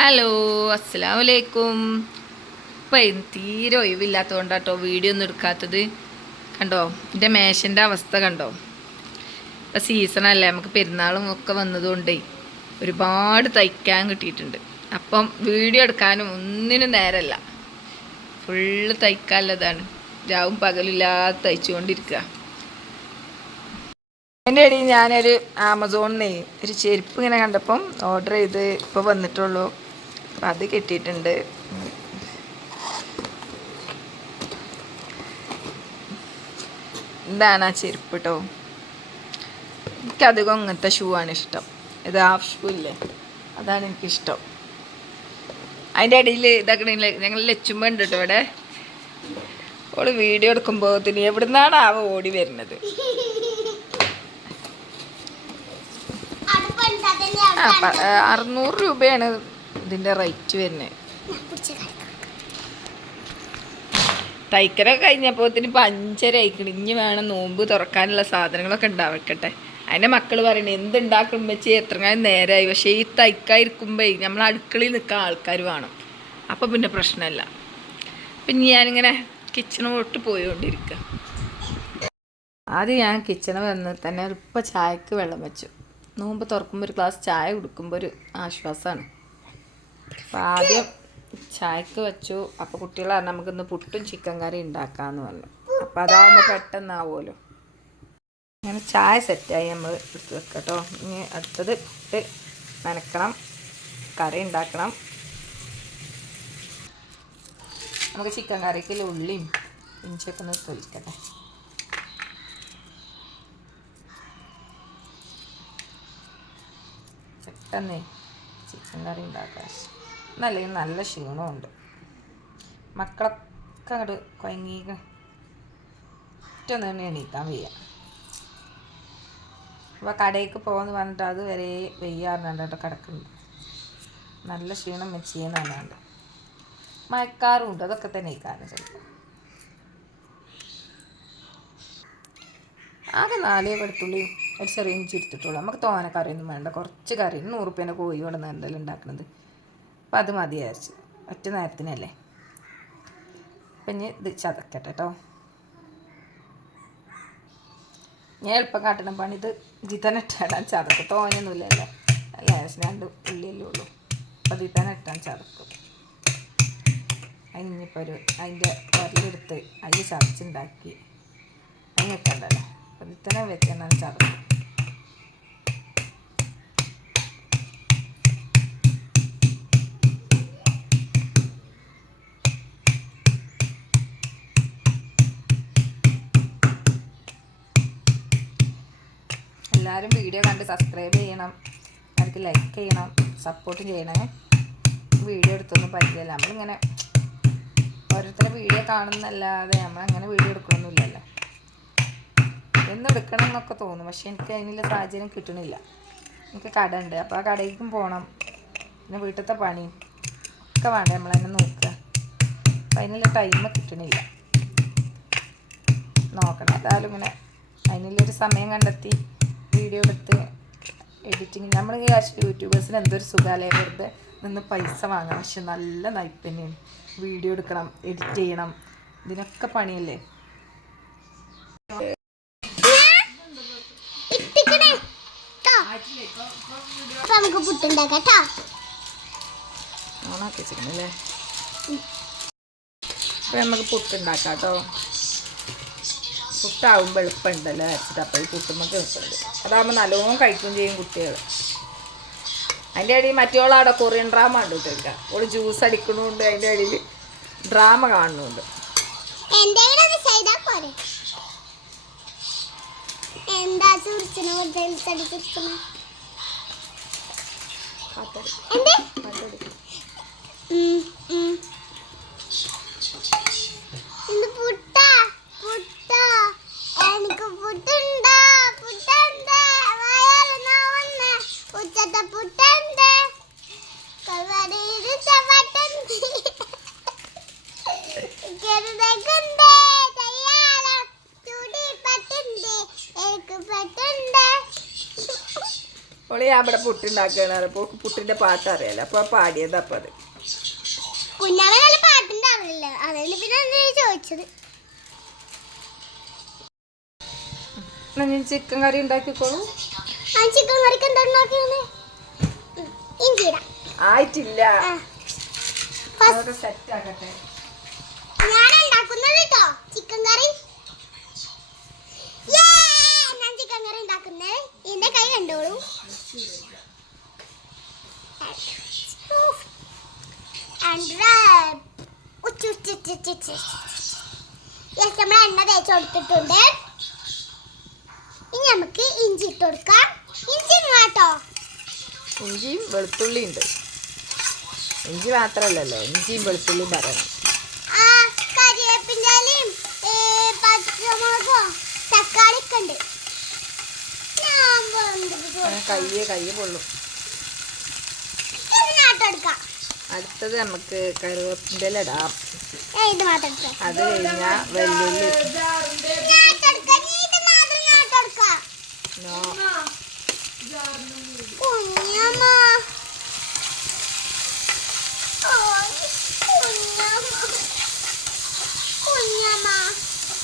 Hello, അസ്സലാമു അലൈക്കും. ഇപ്പം തീരെ ഒഴിവില്ലാത്തതുകൊണ്ടാട്ടോ വീഡിയോ ഒന്നും എടുക്കാത്തത്. കണ്ടോ എൻ്റെ മേശൻ്റെ അവസ്ഥ കണ്ടോ? ഇപ്പം സീസണല്ലേ, നമുക്ക് പെരുന്നാളും ഒക്കെ വന്നതുകൊണ്ടേ ഒരുപാട് തയ്ക്കാൻ കിട്ടിയിട്ടുണ്ട്. അപ്പം വീഡിയോ എടുക്കാനും ഒന്നിനും നേരമല്ല. ഫുള്ള് തയ്ക്കാനുള്ളതാണ്. രാവും പകലില്ലാതെ തയ്ച്ചുകൊണ്ടിരിക്കുക. അതിൻ്റെ ഇടയിൽ ഞാനൊരു ആമസോണിൽ ഒരു ചെരുപ്പ് ഇങ്ങനെ കണ്ടപ്പം ഓർഡർ ചെയ്ത് ഇപ്പോൾ വന്നിട്ടുള്ളൂ. അപ്പം അത് കിട്ടിയിട്ടുണ്ട്. എന്താണ് ആ ചെരുപ്പ് കേട്ടോ. എനിക്കധികം ഇങ്ങനത്തെ ഷൂ ആണ് ഇഷ്ടം. ഇത് ഹാഫ് ഷൂ ഇല്ലേ, അതാണ് എനിക്കിഷ്ടം. അതിൻ്റെ ഇടയിൽ ഇതാക്കണില്ല, ഞങ്ങൾ ലച്ചുമ്പ ഉണ്ട് കേട്ടോ ഇവിടെ. ഓള് വീഡിയോ എടുക്കുമ്പോൾ എവിടുന്നാണ് ആവ ഓടി വരുന്നത്. 600 രൂപയാണ് ഇതിൻ്റെ റേറ്റ് വരുന്നത്. തയ്ക്കലൊക്കെ കഴിഞ്ഞപ്പോൾ 5:30 ആയിക്കണ്. ഇനി വേണം നോമ്പ് തുറക്കാനുള്ള സാധനങ്ങളൊക്കെ ഉണ്ടാവട്ടെ. അതിൻ്റെ മക്കൾ പറയണേ എന്തുണ്ടാക്കും വെച്ച് എത്രങ്ങാനും നേരമായി. പക്ഷേ ഈ തയ്ക്കാതിരിക്കുമ്പോൾ നമ്മൾ അടുക്കളയിൽ നിൽക്കാൻ ആൾക്കാർ വേണം. അപ്പം പിന്നെ പ്രശ്നമല്ല. പിന്നെ ഞാനിങ്ങനെ കിച്ചണോട്ട് പോയിക്കൊണ്ടിരിക്കുക. ആദ്യം ഞാൻ കിച്ചണിൽ വന്ന് തന്നെ ഇപ്പം ചായക്ക് വെള്ളം വെച്ചു. നോമ്പ് തുറക്കുമ്പോൾ ഒരു ഗ്ലാസ് ചായ കുടിക്കുമ്പോൾ ഒരു ആശ്വാസമാണ്. അപ്പോൾ ആദ്യം ചായക്ക് വെച്ചു. അപ്പോൾ കുട്ടികൾ പറഞ്ഞാൽ നമുക്കിന്ന് പുട്ടും ചിക്കൻ കറി ഉണ്ടാക്കാമെന്ന് പറഞ്ഞു. അപ്പോൾ അതാകുമ്പോൾ പെട്ടെന്നാവുമല്ലോ. അങ്ങനെ ചായ സെറ്റായി നമ്മൾ എടുത്ത് വെക്കാം കേട്ടോ. ഇനി അടുത്തത് പുട്ട് നനക്കണം, കറി ഉണ്ടാക്കണം. നമുക്ക് ചിക്കൻ കറിക്ക് ഉള്ളിയും ഇഞ്ചിയൊക്കെ ഒന്ന് തൊലിക്കട്ടെ. പെട്ടെന്ന് ചിക്കൻ കറി ഉണ്ടാക്കാം. എന്നല്ലെങ്കിൽ നല്ല ക്ഷീണമുണ്ട്. മക്കളൊക്കെ അങ്ങോട്ട് കുഴങ്ങി ഒറ്റൊന്നും തന്നെ എണീക്കാൻ വയ്യ. അപ്പോൾ കടയിലേക്ക് പോകുമെന്ന് പറഞ്ഞിട്ട് അത് വരെ വെയ്യാറുണ്ട് കിടക്കുന്നുണ്ട്. നല്ല ക്ഷീണം വെച്ചെന്ന് പറഞ്ഞാണ്ട് മഴക്കാറും ഉണ്ട്. അതൊക്കെ തന്നെ ഈ കാരണം ചിലപ്പോൾ. ആകെ 4 വെളുത്തുള്ളി ഒരു ചെറിയ ഇഞ്ചി എടുത്തിട്ടുള്ളൂ. നമുക്ക് തോന കറിയൊന്നും വേണ്ട. കുറച്ച് കറി 100 രൂപേൻ്റെ കോഴി കൊണ്ട് എന്തെങ്കിലും ഉണ്ടാക്കുന്നത്. അപ്പം അത് മതി വിചാരിച്ചു. ഒറ്റ നേരത്തിനല്ലേ. അപ്പം ഇനി ഇത് ചതക്കട്ടെ കേട്ടോ. ഞാൻ എളുപ്പം കാട്ടണം പണി ഇത്. ഇതിൽ തന്നെ ഇട്ടാൻ ചതക്കും. തോനൊന്നുമില്ലല്ലോ, അല്ല 2 ഉള്ളിയല്ലേ ഉള്ളൂ. അപ്പം ഇതിൽ തന്നെ ഇട്ടാൻ ചതക്കും. അതിനിപ്പോൾ അതിൻ്റെ വരലെടുത്ത് അതിൽ ചതച്ചുണ്ടാക്കി അതിന് ഇട്ടണ്ടല്ലോ. അപ്പം ഇതിൽ തന്നെ വെച്ചാൽ ചതക്കും. എല്ലാവരും വീഡിയോ കണ്ട് സബ്സ്ക്രൈബ് ചെയ്യണം, അവർക്ക് ലൈക്ക് ചെയ്യണം, സപ്പോർട്ട് ചെയ്യണേ. വീഡിയോ എടുത്തൊന്നും പറ്റില്ല. നമ്മളിങ്ങനെ ഓരോരുത്തരുടെ വീഡിയോ കാണുന്നല്ലാതെ നമ്മളങ്ങനെ വീഡിയോ എടുക്കണമെന്നില്ലല്ലോ. എന്നും എടുക്കണം എന്നൊക്കെ തോന്നും, പക്ഷെ എനിക്ക് അതിനുള്ള സാഹചര്യം കിട്ടണില്ല. എനിക്ക് കട ഉണ്ട്. അപ്പോൾ ആ കടയിലേക്കും പോകണം. പിന്നെ വീട്ടിലത്തെ പണി ഒക്കെ വേണ്ടേ നമ്മളതിനെ നോക്കുക. അപ്പം അതിനുള്ള ടൈം കിട്ടണില്ല. നോക്കണം ഏതായാലും ഇങ്ങനെ അതിനുള്ളൊരു സമയം കണ്ടെത്തി വീഡിയോ എടുത്ത് എഡിറ്റിങ്. നമ്മൾ യൂട്യൂബേഴ്സിന് എന്തൊരു സുഖാലയം വെറുതെ നിന്ന് പൈസ വാങ്ങാം. പക്ഷെ നല്ല നയിപ്പ് തന്നെയാണ്. വീഡിയോ എടുക്കണം, എഡിറ്റ് ചെയ്യണം, ഇതിനൊക്കെ പണിയല്ലേ. ഓണാക്കി വെച്ചിരുന്നല്ലേ. അപ്പം നമുക്ക് പുട്ടുണ്ടാക്കാം കേട്ടോ. പുട്ടാവുമ്പോൾ എളുപ്പമുണ്ടല്ലോ വെച്ചിട്ട്. അപ്പോൾ ഈ പുട്ടുമ്മക്ക് വെക്കുന്നത് അതാകുമ്പോൾ നല്ലോണം കഴിക്കുകയും ചെയ്യും കുട്ടികൾ. അതിൻ്റെ ഇടയിൽ മറ്റോളവിടെ കൊറിയൻ ഡ്രാമ കണ്ടുകൊണ്ടിരിക്കുക. ഓള് ജ്യൂസ് അടിക്കണമുണ്ട്, അതിൻ്റെ ഇടയിൽ ഡ്രാമ കാണുന്നുണ്ട്. ഓള് ഞാൻ ഇവിടെ പുട്ടുണ്ടാക്കുകയാണ് അപ്പോൾ പുട്ടിന്റെ പാട്ട് അറിയാലോ അപ്പൊ പാടിയതാ അപ്പൊ അത് കുഞ്ഞാവെ പാട്ടിന്റെ അറിയില്ല അതല്ലേ പിന്നെ ചോദിച്ചത്. ഞാൻ ചിക്കൻ കറി ഉണ്ടാക്കിക്കോളൂ. ചിക്കൻ കറിക്ക് എന്താ ഉണ്ടാക്കിയത്? ഇഞ്ചിട ആയിട്ടില്ല, സെറ്റ് ആക്കട്ടെ. ഞാൻ ഉണ്ടാക്കുന്നത് കേട്ടോ ചിക്കൻ കറി. ഞാൻ ചിക്കൻ കറി ഉണ്ടാക്കുന്നത് എന്റെ കൈ കണ്ടോളൂ. നമ്മൾ എണ്ണ തേച്ച് കൊടുത്തിട്ടുണ്ട്. ഇനി നമുക്ക് ഇഞ്ചി ഇട്ട് കൊടുക്കാം. ഇഞ്ചി കേട്ടോ, ഇഞ്ചിയും വെളുത്തുള്ളി ഉണ്ട്. ഇഞ്ചി മാത്രമല്ലല്ലോ, ഇഞ്ചിയും വെളുത്തുള്ളിയും പറയണം. കരിവേപ്പിൻ്റെയും പച്ചമുളകും തക്കാളി ഒക്കെ ഉണ്ട്. കയ്യ് പൊള്ളും. അടുത്തത് നമുക്ക് കറിവേപ്പിൻ്റെ ഇടാം. അത് കഴിഞ്ഞാൽ വെല്ലുള്ളി.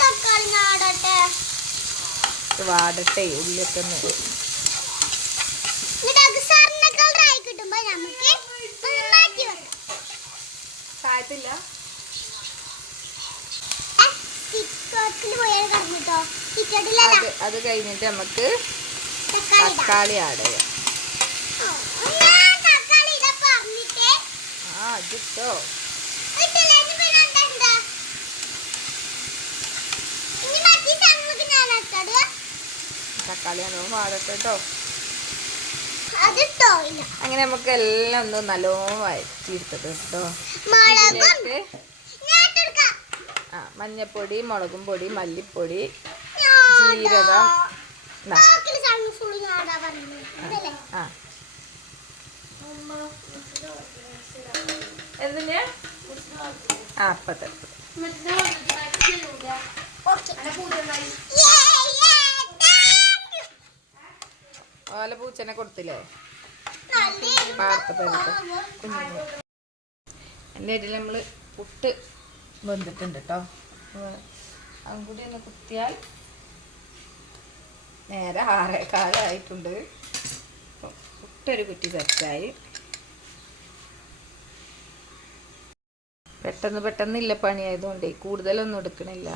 തക്കാളി നാടട്ടെ, വാടട്ടെ ഉള്ളിയൊക്കെ കിട്ടുമ്പോ നമുക്ക് മാറ്റി വെക്കാം. കായത്തില്ല അത് കഴിഞ്ഞിട്ട് നമുക്ക് തക്കാളി ആഡ് ചെയ്യാം. അതിട്ടോ തക്കാളി നല്ലോണം വാടട്ടെ കേട്ടോ. അങ്ങനെ നമുക്ക് എല്ലാം ഒന്ന് നല്ലോണം വഴറ്റിയെടുത്തത് കേട്ടോ. മഞ്ഞപ്പൊടി, മുളകും പൊടി, മല്ലിപ്പൊടി, ജീരകം. എന്തിനാ അപ്പത്തെ ഓല പൂച്ചനെ കൊടുത്തില്ലേ എൻ്റെ ഇടയിൽ നമ്മൾ പുട്ട് വെന്തിട്ടുണ്ട് കേട്ടോ. അതും കൂടി ഒന്ന് കുത്തിയാൽ നേരെ 6:15 പുട്ടൊരു കുറ്റി സെറ്റായി. പെട്ടെന്ന് ഇല്ല പണിയായതുകൊണ്ട് കൂടുതലൊന്നും എടുക്കണില്ല.